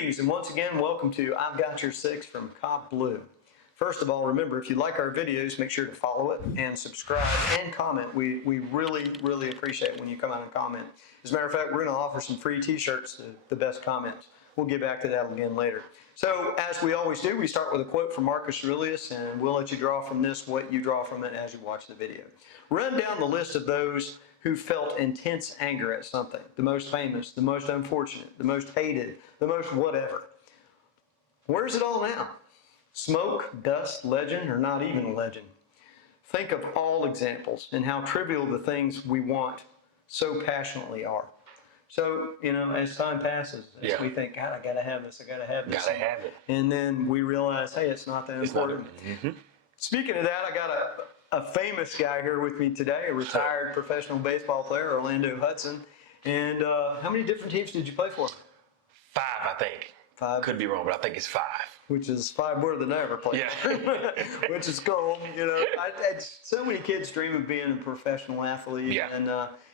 Greetings, and once again, welcome to I've Got Your Six from CopBLue. First of all, remember, if you like our videos, make sure to follow it and subscribe and comment. We really appreciate when you come out and comment. As a matter of fact, we're going to offer some free t-shirts to the best comments. We'll get back to that again later. So, as we always do, we start with a quote from Marcus Aurelius, and we'll let you draw from this what you draw from it as you watch the video. Run down the list of those who felt intense anger at something. The most famous, the most unfortunate, the most hated, the most whatever. Where's it all now? Smoke, dust, legend, or not even a legend? Think of all examples and how trivial the things we want so passionately are. So, as time passes, we think, God, I gotta have this, I gotta have this. Gotta have it. And then we realize, hey, it's not that important. Speaking of that, I got a famous guy here with me today, a retired professional baseball player, Orlando Hudson. And how many different teams did you play for? 5, I think. 5? Could be wrong, but I think it's 5. Which is 5 more than I ever played. Yeah. Which is cool. So many kids dream of being a professional athlete. Yeah. And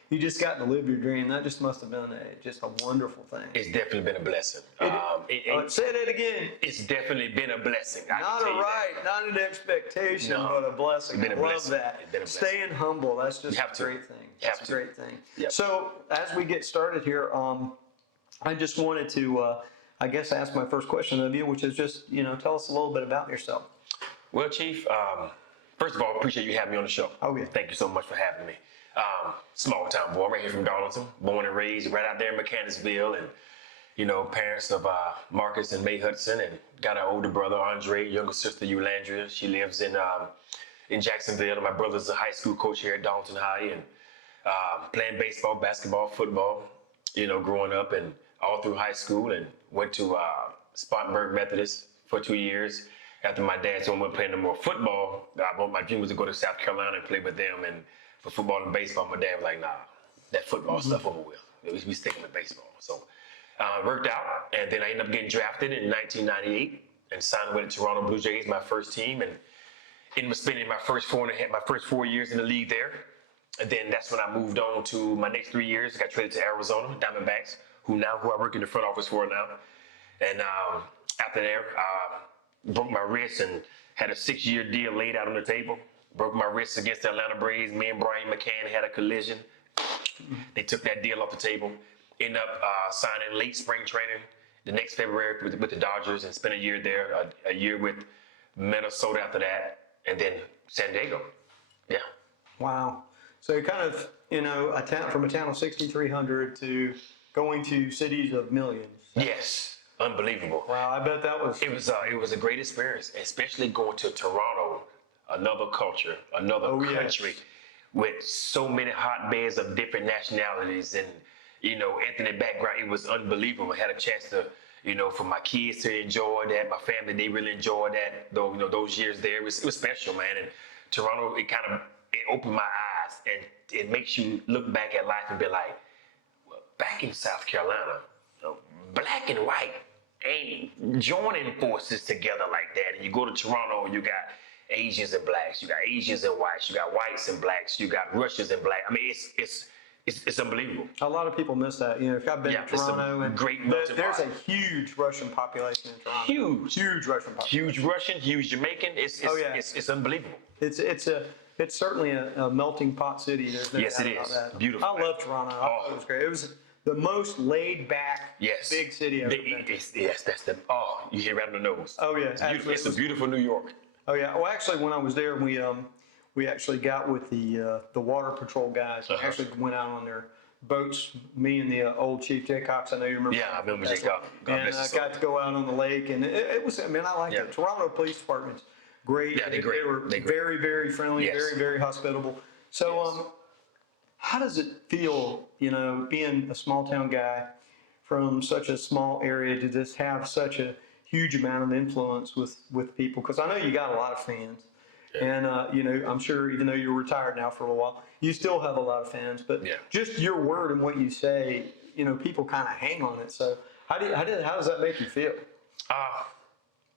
you just got to live your dream. That just must have been just a wonderful thing. It's definitely been a blessing. Say that again. It's definitely been a blessing. Not an expectation, but a blessing. I love that. Staying humble. That's just a great thing. That's a great thing. Yep. So as we get started here, I just wanted to, ask my first question of you, which is just, tell us a little bit about yourself. Well, Chief, first of all, appreciate you having me on the show. Oh, yeah. Thank you so much for having me. Small town boy, right here from Darlington, born and raised right out there in Mechanicsville, and parents of Marcus and May Hudson, and got an older brother, Andre, younger sister, Eulandria. She lives in Jacksonville, and my brother's a high school coach here at Darlington High, and playing baseball, basketball, football, growing up and all through high school, and went to Spartanburg Methodist for 2 years. After my dad told me to play no more football, my dream was to go to South Carolina and play with them. And for football and baseball, my dad was like, nah, that football stuff over with. We sticking with baseball. So worked out, and then I ended up getting drafted in 1998 and signed with the Toronto Blue Jays, my first team, and ended up spending my first 4 years in the league there. And then that's when I moved on to my next 3 years. I got traded to Arizona Diamondbacks, who I work in the front office for now. And after there, broke my wrist and had a 6-year deal laid out on the table. Broke my wrist against the Atlanta Braves. Me and Brian McCann had a collision. They took that deal off the table. Ended up signing late spring training the next February with the Dodgers, and spent a year there, a year with Minnesota after that, and then San Diego. Yeah. Wow. So kind of, from a town of 6,300 to going to cities of millions. Yes. Unbelievable. Wow, I bet that was... It was a great experience, especially going to Toronto, another culture, another country, with so many hotbeds of different nationalities and, ethnic background. It was unbelievable. I had a chance to, for my kids to enjoy that, my family, they really enjoyed that, though, those years there. It was special, man. And Toronto, it opened my eyes, and it makes you look back at life and be like, well, back in South Carolina, black and white ain't joining forces together like that. And you go to Toronto, you got Asians and blacks, you got Asians and whites, you got whites and blacks, you got Russians and blacks. I mean, it's unbelievable. A lot of people miss that. I've been to Toronto, and there's a huge Russian population in Toronto. Huge Russian population. Huge Russian, huge Jamaican. It's unbelievable. It's certainly a melting pot city. Yes, it is. Beautiful. I love Toronto. I thought it was great. It was the most laid back big city I've ever been to. Yes, you hit it right on the nose. Oh yeah, it's a beautiful New York. Oh yeah. Well, actually, when I was there, we actually got with the water patrol guys. We actually went out on their boats. Me and the old Chief Jay Cox. I know you remember. Yeah, I remember Jay Cox. And I got to go out on the lake, and it was. I mean, I liked it. Toronto Police Department's great. Yeah, they're great. They were very, very friendly, very, very hospitable. So, how does it feel, being a small town guy from such a small area to just have such a huge amount of influence with people? Because I know you got a lot of fans, and I'm sure even though you're retired now for a little while, you still have a lot of fans. But just your word and what you say, people kind of hang on it. So how does that make you feel?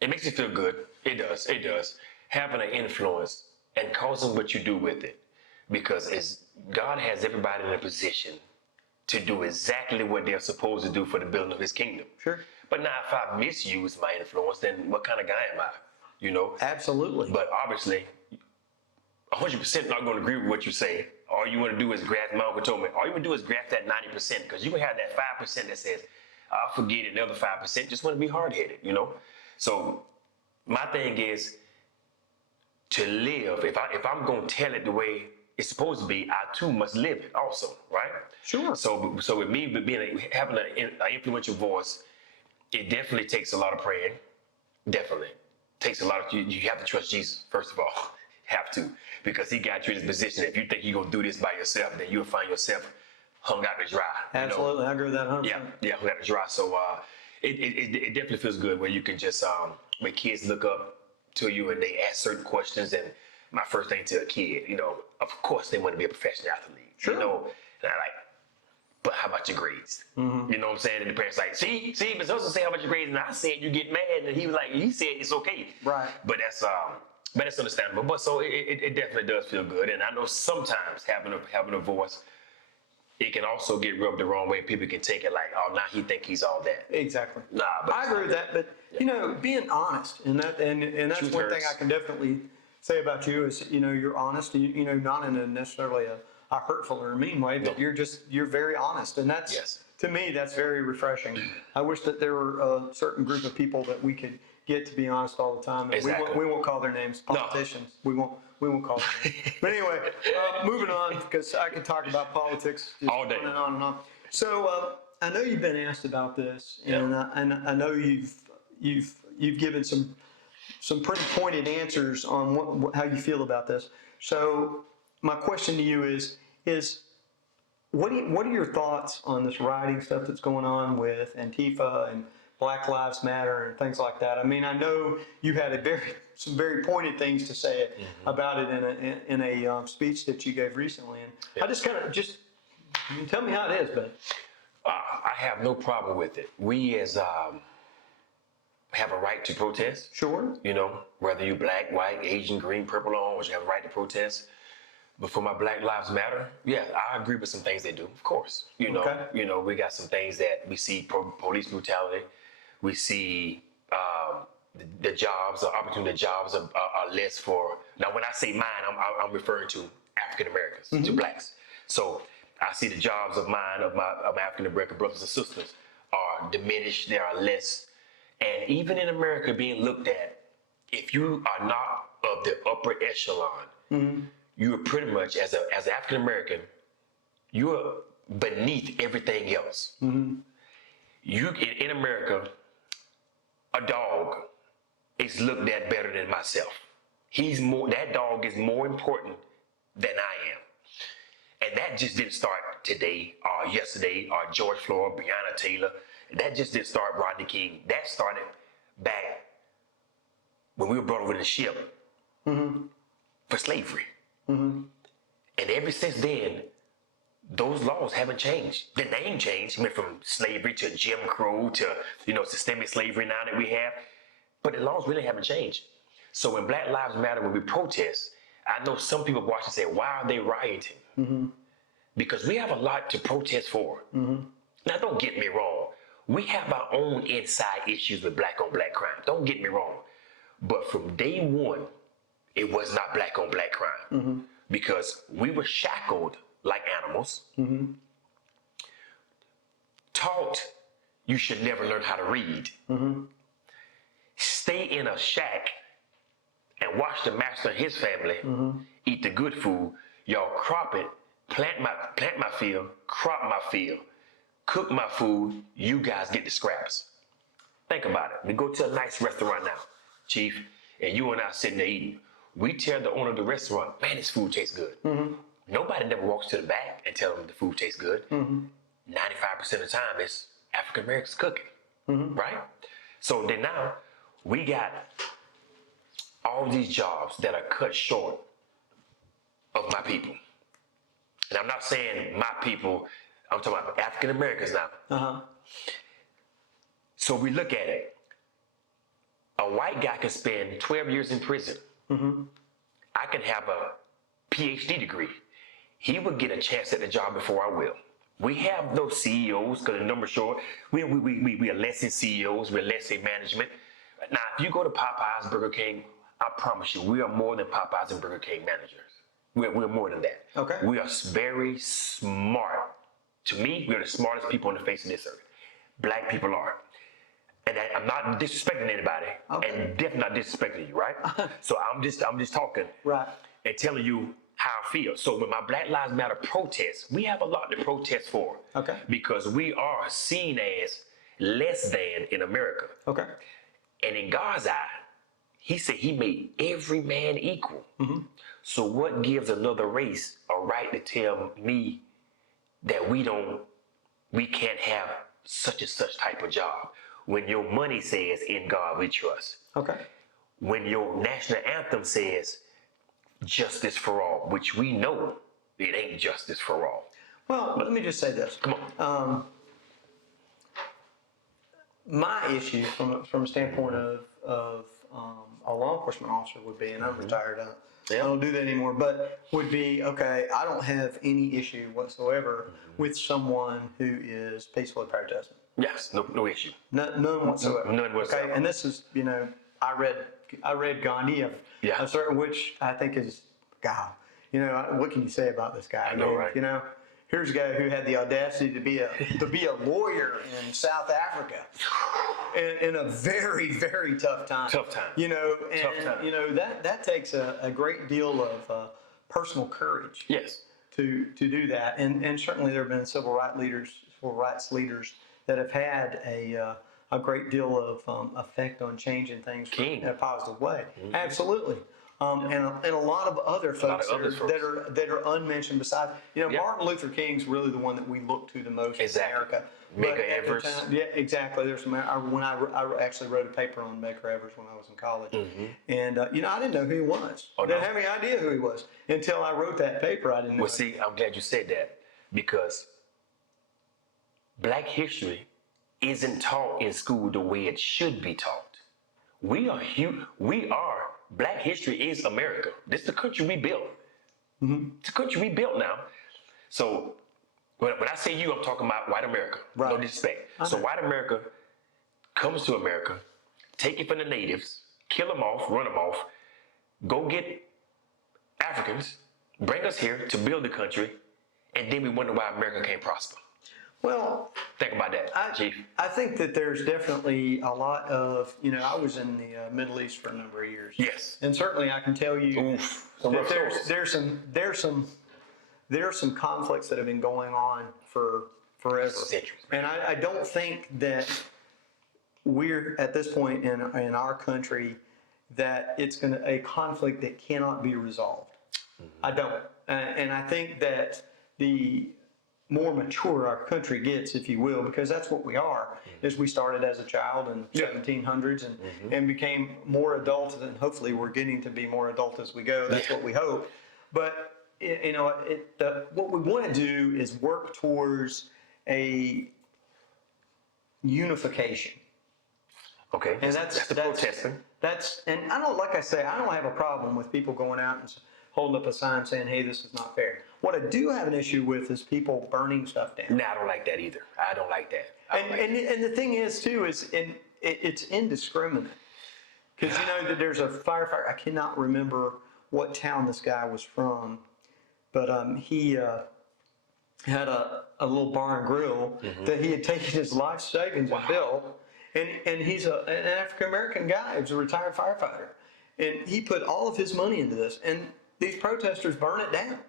It makes you feel good. It does. Having an influence and causing what you do with it. Because God has everybody in a position to do exactly what they're supposed to do for the building of his kingdom. Sure. But now if I misuse my influence, then what kind of guy am I? You know? Absolutely. But obviously, 100% not going to agree with what you say. All you want to do is grasp, my uncle told me, all you want to do is grasp that 90%, because you can have that 5% that says, I'll forget it, the other 5% just want to be hard-headed, you know? So my thing is to live. If I'm going to tell it the way it's supposed to be, I too must live it also, right? Sure. So with me having an influential voice, it definitely takes a lot of praying. Definitely takes a lot of you have to trust Jesus first of all. Have to, because he got you in this position. If you think you're gonna do this by yourself, then you'll find yourself hung out to dry. Absolutely, I agree with that 100%. Yeah, hung out to dry. So it definitely feels good where you can just when kids look up to you and they ask certain questions. And my first thing to a kid, of course they want to be a professional athlete. Sure. And I like, but how about your grades? Mm-hmm. You know what I'm saying? And the parents like, see, but supposed to say how about your grades, and I said you get mad, and he said it's okay. Right. But that's understandable. But so it definitely does feel good. And I know sometimes having a voice, it can also get rubbed the wrong way. People can take it like, oh, now he think he's all that. Exactly. Nah, but I agree with that. But being honest, and that's Truth one thing hurts. I can definitely say about you is you're honest. Not in a necessarily a hurtful or a mean way, but No. you're very honest, and that's Yes. to me that's very refreshing. I wish that there were a certain group of people that we could get to be honest all the time. And Exactly. we won't call their names, politicians. We won't call them names. But anyway, moving on, because I could talk about politics just All day. on and on and on. So I know you've been asked about this, and I know you've given some pretty pointed answers on how you feel about this. So my question to you is what are your thoughts on this rioting stuff that's going on with Antifa and Black Lives Matter and things like that? I mean, I know you had some very pointed things to say about it in a speech that you gave recently, and I just tell me how it is, Ben. I have no problem with it. We as have a right to protest. Sure. Whether you black, white, Asian, green, purple, or orange, you have a right to protest. But for my Black Lives Matter, yeah, I agree with some things they do, of course. Okay. We got some things that we see police brutality. We see the jobs, the opportunity jobs are less for. Now, when I say mine, I'm referring to African Americans, to blacks. So I see the jobs of mine, of my African American brothers and sisters are diminished. There are less. And even in America being looked at, if you are not of the upper echelon, you are pretty much, as an African American, you are beneath everything else. You in America, a dog is looked at better than myself. That dog is more important than I am. And that just didn't start today or yesterday or George Floyd, Breonna Taylor. That just didn't start Rodney King. That started back when we were brought over to the ship for slavery. And ever since then, those laws haven't changed. The name changed. Went from slavery to Jim Crow to, systemic slavery now that we have. But the laws really haven't changed. So when Black Lives Matter, when we protest, I know some people watch and say, why are they rioting? Because we have a lot to protest for. Now, don't get me wrong. We have our own inside issues with black on black crime. Don't get me wrong. But from day one, it was not black on black crime. Because we were shackled like animals, taught you should never learn how to read, stay in a shack and watch the master and his family eat the good food. Y'all crop it, plant my field, crop my field, cook my food, you guys get the scraps. Think about it. We go to a nice restaurant now, Chief, and you and I sitting there eating. We tell the owner of the restaurant, man, this food tastes good. Nobody never walks to the back and tell them the food tastes good. 95% of the time, it's African Americans cooking, right? So then now, we got all these jobs that are cut short of my people. And I'm not saying my people, I'm talking about African Americans now. So we look at it. A white guy can spend 12 years in prison. I can have a PhD degree. He would get a chance at the job before I will. We have no CEOs because the number's short. We are less in CEOs. We're less in management. Now, if you go to Popeyes, Burger King, I promise you, we are more than Popeyes and Burger King managers. We're more than that. Okay. We are very smart. To me, we're the smartest people on the face of this earth. Black people are. And I'm not disrespecting anybody, and definitely not disrespecting you, right? So I'm just talking, Right. and telling you how I feel. So when my Black Lives Matter protests, we have a lot to protest for. Okay. Because we are seen as less than in America. Okay. And in God's eye, he said he made every man equal. Mm-hmm. So what gives another race a right to tell me that we can't have such and such type of job? When your money says, in God we trust. Okay. When your national anthem says, justice for all, which we know it ain't justice for all. Well, let me just say this. Come on. My issue from a standpoint of a law enforcement officer would be, and I'm retired, I don't do that anymore, but would be, okay, I don't have any issue whatsoever with someone who is peacefully protesting. Yes, no issue. None whatsoever. None whatsoever. Okay, and this is, I read Gandhi, Yeah. which I think is, God, what can you say about this guy? I know, right? Here's a guy who had the audacity to be a lawyer in South Africa, in a very, very tough time. Tough time. Tough time. That takes a great deal of personal courage. Yes. To do that, and certainly there have been civil rights leaders that have had a great deal of effect on changing things in a positive way. Mm-hmm. Absolutely. And a lot of other folks that are unmentioned besides, Martin Luther King's really the one that we look to the most in America. Medgar Evers. Yeah, exactly. There's some. I actually wrote a paper on Medgar Evers when I was in college, and I didn't know who he was. I didn't have any idea who he was until I wrote that paper. I didn't know. Well, see, I'm glad you said that because Black history isn't taught in school the way it should be taught. Black history is America. This is the country we built. Mm-hmm. It's the country we built now. So when I say you, I'm talking about white America. Right. No disrespect. So white America comes to America, take it from the natives, kill them off, run them off, go get Africans, bring us here to build the country, and then we wonder why America can't prosper. Well, think about that, Chief. I think that there's definitely a lot of, I was in the Middle East for a number of years. Yes. And certainly I can tell you that there's some conflicts that have been going on for forever. Centuries. And I don't think that we're at this point in our country that it's a conflict that cannot be resolved. Mm-hmm. I don't. And I think that the more mature our country gets, if you will, because that's what we are, is we started as a child in 1700s and became more adult, and hopefully we're getting to be more adult as we go. That's what we hope. But, what we want to do is work towards a unification. Okay, and that's protesting. And I don't have a problem with people going out and holding up a sign saying, hey, this is not fair. What I do have an issue with is people burning stuff down. No, I don't like that either. I don't like that. And the thing is, too, it's indiscriminate. Because, that there's a firefighter, I cannot remember what town this guy was from, but he had a little bar and grill that he had taken his life savings and built. And he's an African-American guy. He was a retired firefighter. And he put all of his money into this. And these protesters burn it down.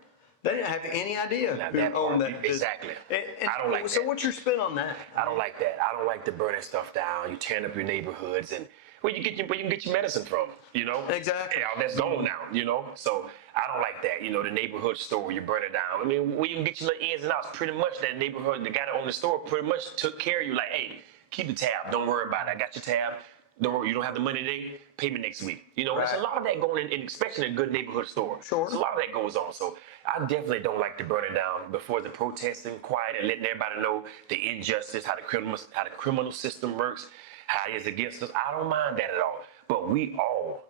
They didn't have any idea who owned that. Exactly. I don't like that. So what's your spin on that? I don't like that. I don't like the burning stuff down. You tearing up your neighborhoods and where you can get your medicine from, Exactly. That's gone now, So I don't like that. The neighborhood store, you burn it down. I mean, where you can get your little ins and outs, pretty much that neighborhood, the guy that owned the store pretty much took care of you. Like, hey, keep the tab. Don't worry about it. I got your tab. Don't worry, you don't have the money today, pay me next week. There's a lot of that going in, especially in a good neighborhood store. Sure. There's a lot of that goes on. So I definitely don't like to burn it down before the protesting, quiet, and letting everybody know the injustice, how the criminal system works, how it is against us. I don't mind that at all. But we all,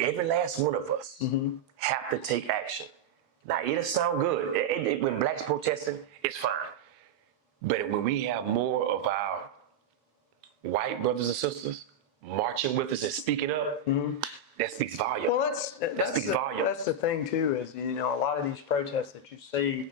every last one of us, have to take action. Now, it'll sound good. When blacks protesting, it's fine. But when we have more of our white brothers and sisters marching with us and speaking up, that speaks volume. Well, that's the thing too, is, you know, a lot of these protests that you see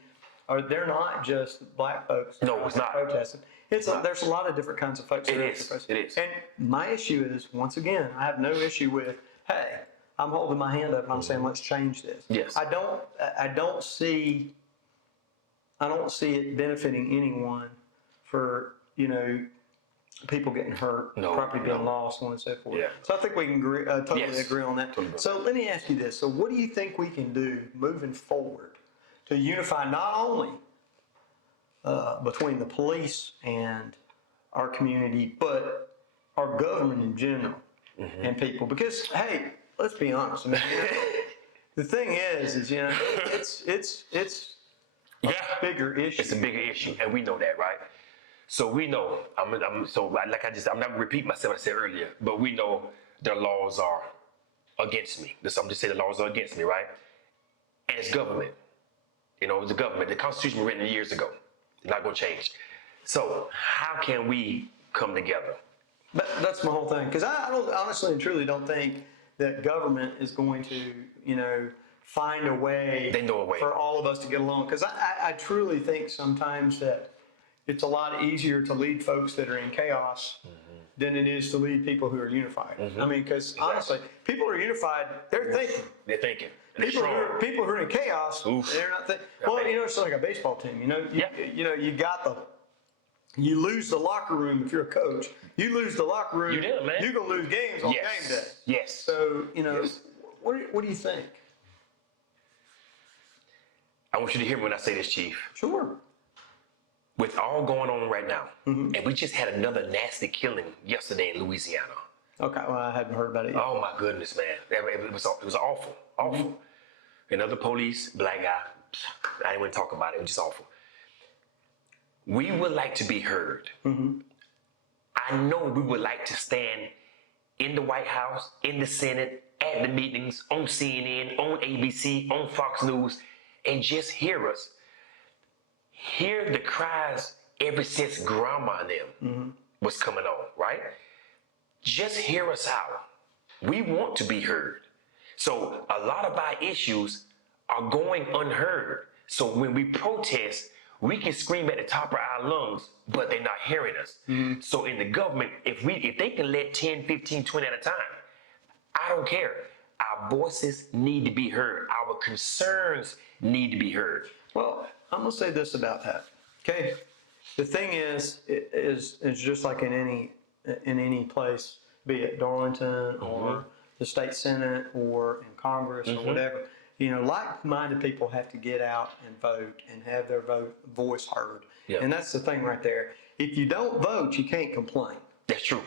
they're not just black folks. No, it's not protesting. There's a lot of different kinds of folks. It is. And my issue is, once again, I have no issue with, hey, I'm holding my hand up and I'm saying, let's change this. Yes. I don't see it benefiting anyone for, you know, people getting hurt, property being lost, so on and so forth. Yeah. So I think we can totally agree on that. Totally. So let me ask you this. So what do you think we can do moving forward to unify not only between the police and our community, but our government in general and people? Because, hey, let's be honest. I mean, the thing is, you know, it's a bigger issue. It's a bigger issue, and we know that, right? So we know, I'm not gonna repeat myself, I said earlier, but we know the laws are against me. I'm just saying the laws are against me, right? And it's government. You know, it's the government. The Constitution was written years ago. It's not gonna change. So how can we come together? That's my whole thing. Because I don't, honestly and truly don't think that government is going to, you know, find a way, for all of us to get along. Because I truly think sometimes that it's a lot easier to lead folks that are in chaos than it is to lead people who are unified. I mean, because honestly, people who are unified, they're thinking. They're thinking. People who are in chaos, they're not thinking. Well, you know, it's like a baseball team. You know, you lose the locker room if you're a coach. You lose the locker room, you're gonna lose games on game day. Yes. So, you know, what do you think? I want you to hear me when I say this, Chief. Sure. With all going on right now, and we just had another nasty killing yesterday in Louisiana. Okay, well, I hadn't heard about it yet. Oh my goodness, man. It was awful. Another police, black guy, I didn't want to talk about it, it was just awful. We would like to be heard. I know we would like to stand in the White House, in the Senate, at the meetings, on CNN, on ABC, on Fox News, and just hear us. Hear the cries ever since grandma and them was coming on, right? Just hear us out. We want to be heard. So a lot of our issues are going unheard. So when we protest, we can scream at the top of our lungs, but they're not hearing us. So in the government, if they can let 10, 15, 20 at a time, I don't care. Our voices need to be heard. Our concerns need to be heard. Well, I'm gonna say this about that. Okay, the thing is just like in any place, be it Darlington or the state senate or in Congress or whatever. You know, like-minded people have to get out and vote and have their voice heard. Yep. And that's the thing right there. If you don't vote, you can't complain. That's true.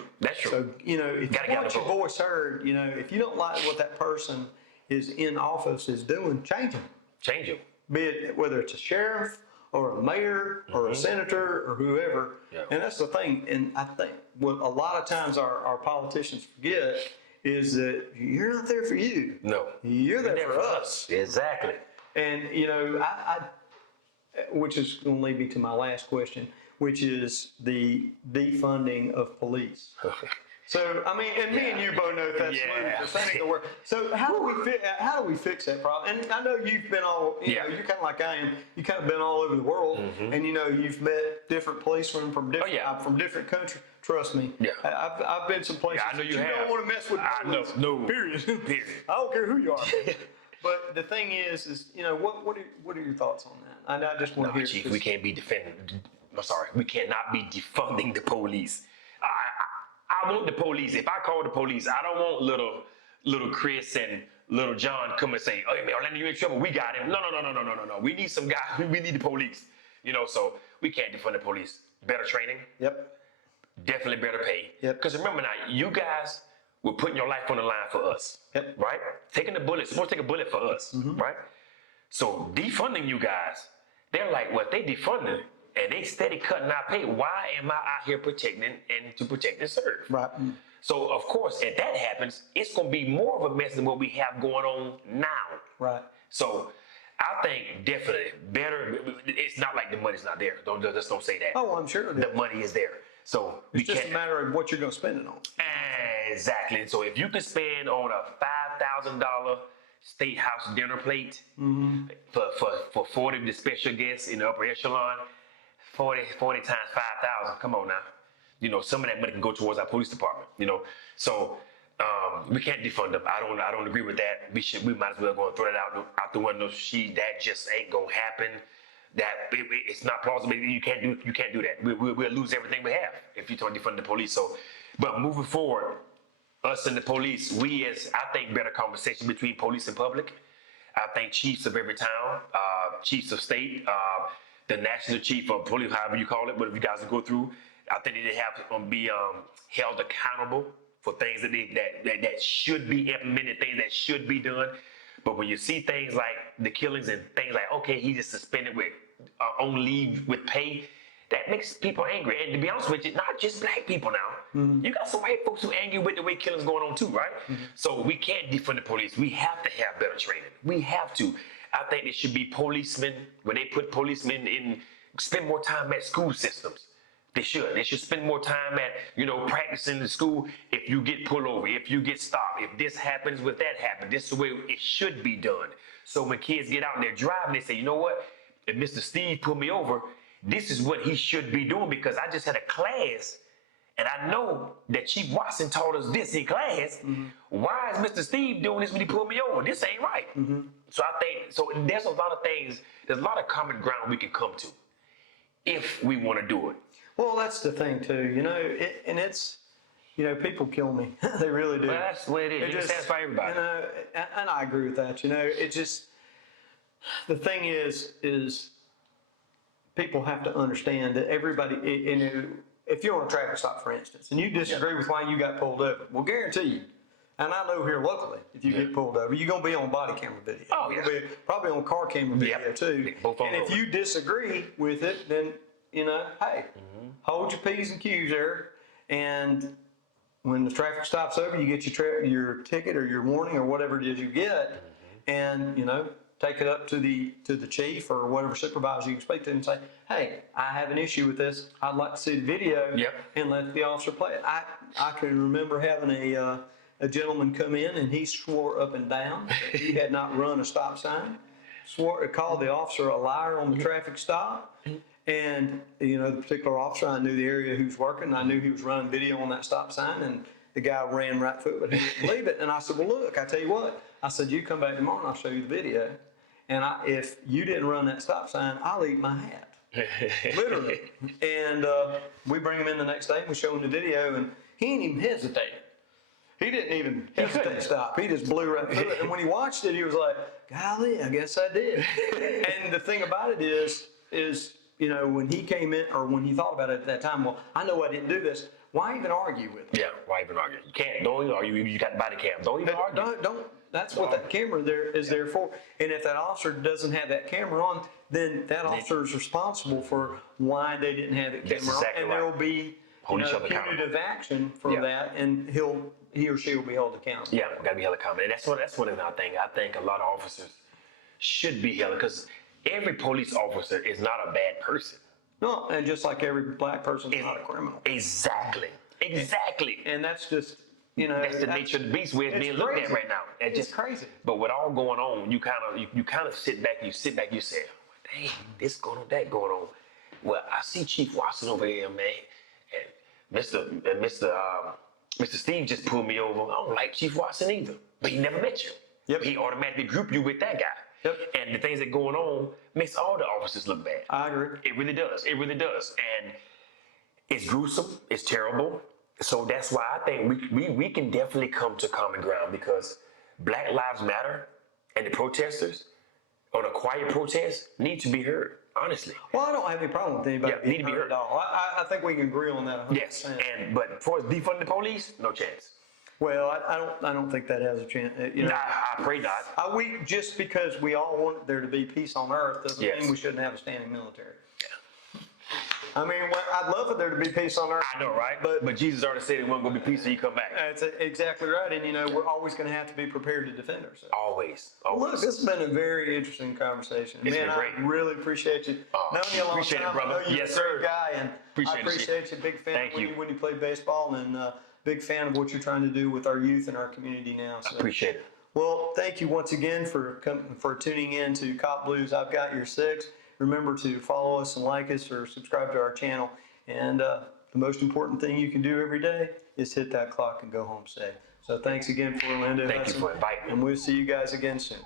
So, you know, if you want your voice heard, you know, if you don't like what that person is in office is doing, change them. Change them. Be it whether it's a sheriff or a mayor or a senator or whoever. Yep. And that's the thing. And I think what a lot of times our politicians forget is that you're not there for you. No. You're there for us. Exactly. And, you know, which is going to lead me to my last question, which is the defunding of police. So, I mean, and me and you both know that's ludicrous. That ain't gonna work. So how do we fix that problem? And I know you've been all, you know, you're kind of like I am. You kind of been all over the world, and you know, you've met different policemen from different countries. Trust me. Yeah. I've been some places. I know you don't want to mess with. No. Period. I don't care who you are. But the thing is, you know, what are your thoughts on that? I just want to hear. Chief, we can't be we cannot be defunding the police. I want the police. If I call the police, I don't want little Chris and little John come and say, "Oh man, Orlando, you in trouble. We got him." No. We need some guy. We need the police. You know, so we can't defund the police. Better training. Yep. Definitely better pay. Yep. Because remember now, you guys were putting your life on the line for us. Yep. Right? Taking the bullet. Supposed to take a bullet for us. Right? So defunding you guys, they're like, well, if they defunded and they steady cutting our pay, why am I out here protecting and to protect and serve? Right. So of course, if that happens, it's going to be more of a mess than what we have going on now. Right. So I think definitely better. It's not like the money's not there. Just don't say that. Oh, I'm sure it is. The money is there. So It's just a matter of what you're going to spend it on. Exactly. So if you could spend on a $5,000 state house dinner plate for 40 of the special guests in the upper echelon, 40 times 5,000. Come on now. You know, some of that money can go towards our police department. You know, so we can't defund them. I don't agree with that. We might as well go and throw that out the window. That just ain't gonna happen. It's not plausible. You can't do that. We'll lose everything we have if you don't defund the police. So, but moving forward, us and the police, I think better conversation between police and public. I think chiefs of every town, chiefs of state, the national chief of police, however you call it, whatever you guys will go through, I think they have to be held accountable for things that should be implemented, things that should be done. But when you see things like the killings and things like, okay, he just suspended with on leave with pay, that makes people angry. And to be honest with you, not just black people now. Mm-hmm. You got some white folks who are angry with the way killings going on too, right? Mm-hmm. So we can't defund the police. We have to have better training. We have to. I think there should be policemen, when they put policemen in, spend more time at school systems. They should. They should spend more time at, practicing in school. If you get pulled over, if you get stopped, if this happens, if that happens, this is the way it should be done. So when kids get out and they're driving, they say, you know what? If Mr. Steve pulled me over, this is what he should be doing because I just had a class and I know that Chief Watson taught us this in class. Mm-hmm. Why is Mr. Steve doing this when he pulled me over? This ain't right. Mm-hmm. So I think, there's a lot of things, there's a lot of common ground we can come to if we want to do it. Well, that's the thing too, and it's, people kill me. They really do. Well, that's the way it is. You can satisfy everybody. And I agree with that. It just, the thing is people have to understand that everybody, if you're on a traffic stop, for instance, and you disagree with why you got pulled over, well, guarantee you, and I know here locally, if you get pulled over, you're going to be on body camera video. Oh, yeah. You're probably on car camera video too. And if you disagree with it, then, hey, hold your P's and Q's there. And when the traffic stop's over, you get your ticket or your warning or whatever it is you get, and, take it up to the chief or whatever supervisor you speak to and say, hey, I have an issue with this. I'd like to see the video and let the officer play it. I can remember having a gentleman come in and he swore up and down that he had not run a stop sign, called the officer a liar on the traffic stop. And, the particular officer, I knew the area he was working. I knew he was running video on that stop sign, and the guy ran right through it, but he didn't believe it. And I said, well, look, I tell you what. I said, you come back tomorrow and I'll show you the video. And if you didn't run that stop sign, I'll eat my hat. Literally. And we bring him in the next day and we show him the video, and he ain't even hesitated. He didn't even hesitate to stop. He just blew right through it. And when he watched it, he was like, golly, I guess I did. And the thing about it is, when he came in, or when he thought about it at that time, well, I know I didn't do this. Why even argue with him? Yeah, why even argue? You can't. Don't even argue. You got body cam. Don't even argue. Don't. That's what that camera is there for. And if that officer doesn't have that camera on, then that officer is responsible for why they didn't have it camera on. And there will be punitive action for that, and he or she will be held accountable. Yeah, got to be held accountable. And that's one of the things. I think a lot of officers should be held, because every police officer is not a bad person. No, and just like every black person is not a criminal. Exactly. And that's just, that's the nature of the beast where it's being looked at right now. It's just crazy. But with all going on, you kind of sit back, you say, dang, this going on, that going on. Well, I see Chief Watson over here, man, and Mr. Steve just pulled me over. I don't like Chief Watson either, but he never met you. Yep. He automatically grouped you with that guy. Yep. And the things that going on makes all the officers look bad. I agree. It really does. And it's gruesome. It's terrible. So that's why I think we can definitely come to common ground, because Black Lives Matter and the protesters on a quiet protest need to be heard, honestly. Well, I don't have any problem with anybody need to be heard at all. I think we can agree on that 100%. Yes, but for defund the police, no chance. Well, I don't think that has a chance. I pray not. Just because we all want there to be peace on earth doesn't mean we shouldn't have a standing military. Yeah. I mean, I'd love for there to be peace on earth. I know, right? But Jesus already said it wasn't going to be peace until you come back. That's exactly right. And, we're always going to have to be prepared to defend ourselves. Always. Look, this has been a very interesting conversation. It's Man, been great. I really appreciate you. Knowing you a long appreciate it, time, brother. I know you're Yes, a great sir. guy, and Appreciate I it, appreciate you. Big fan Thank you. when you play baseball, and big fan of what you're trying to do with our youth and our community now. So. Appreciate it. Well, thank you once again for tuning in to CopBLUE's I've Got Your Six. Remember to follow us and like us or subscribe to our channel. And the most important thing you can do every day is hit that clock and go home safe. So thanks again for Orlando Thank you Hudson, for inviting me. and we'll see you guys again soon.